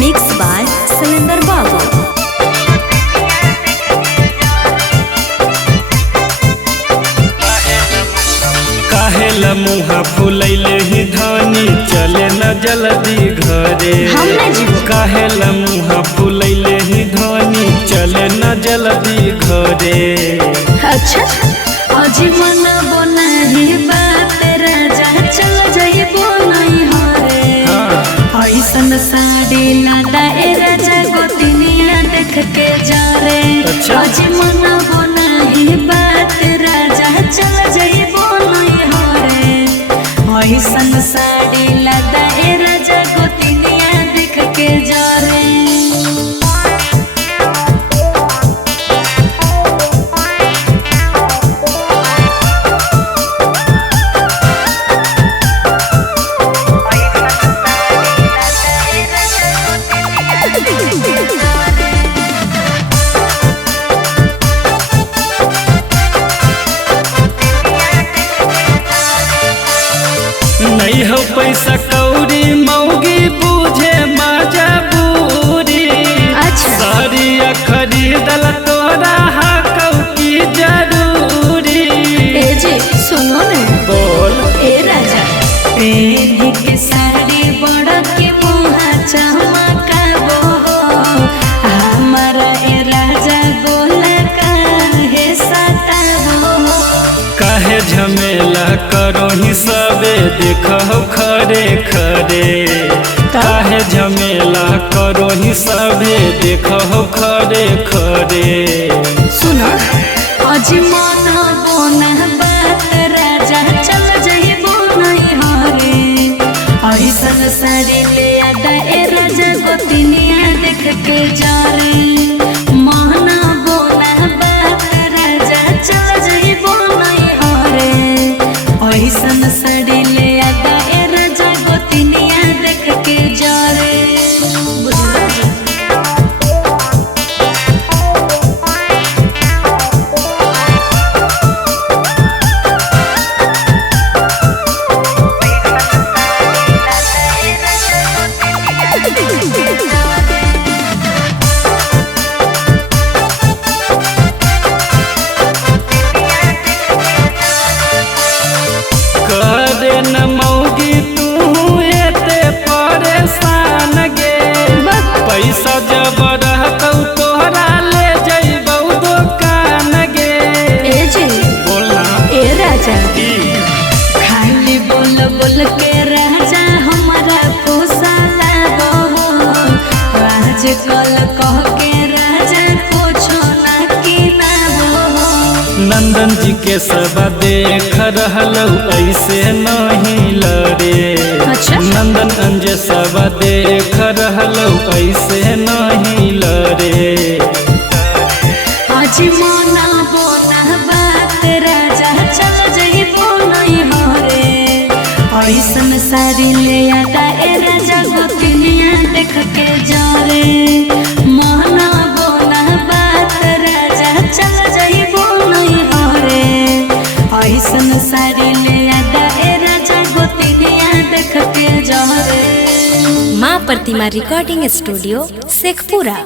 Mix by cylinder बाबू। काहेला मुहा फुलैले ही धानी चले न जल्दी घरे। काहेला मुहा फुलैले ही धानी चले न जल्दी घरे। अच्छा अजी मन बनाही बात राजा चल जाइबो नहीं हरे। ऐसन साड़ी लादा ए राजा गोतिनिया देख के जा रे। अजी मन बनाही बात राजा चल जाइबो नहीं हरे। ऐसन साड़ी लादा ए राजा गोतिनिया देख के जा रे। नहीं हो पैसा कौड़ी मौगी बूझे मजबूरी। साड़िया खरीदल तोरा हाकौ की जरूरी। ए जी सुनो ने बोल ए राजा पेनी के साड़ी बड़ के मुहा चमकाबो। हमारा ए राजा बोला काहे सताबो। काहे झमेला करो ही सबे देखो खरे खरे। काहे झमेला करो ही सबे देखो खरे खरे। सुनो अजी मन बोना बात राजा चल जाइबो नहीं हरे। ऐसन साड़ी ले आदा ए राजा गोतिनिया देख के जा रे। मन बोना बात राजा चल जाइबो नहीं हरे। ऐसन साड़ी ले आदा ए राजा गोतिनिया देख के जा रे। करे न मौगी तू एते परेशान गे। पैसा जब रहतौ तोहरा ले जइबौ दुकान गे। ए जी बोलना ए राजा की खाली बोल बोल के राजा हमारा पोसाला बो। आज कल कह के राजा कुछो ना किना बो। नंदन जी के सब देख रहलौ ऐसे नहीं लड़े। अच्छा नंदन अंजे सब देख रहलौ ऐसे नहीं लड़े। आज मना बोना बात राजा चल जाइबो नहीं हरे। ऐसन साड़ी ले आदा ए राजा गोतिनिया देख के जा रे। मना बोना बात राजा चल जाइबो नहीं हरे। ऐसन साड़ी ले आदा ए राजा गोतिनिया देख के जा रे। माँ प्रतिमा रिकॉर्डिंग स्टूडियो शेखपुरा।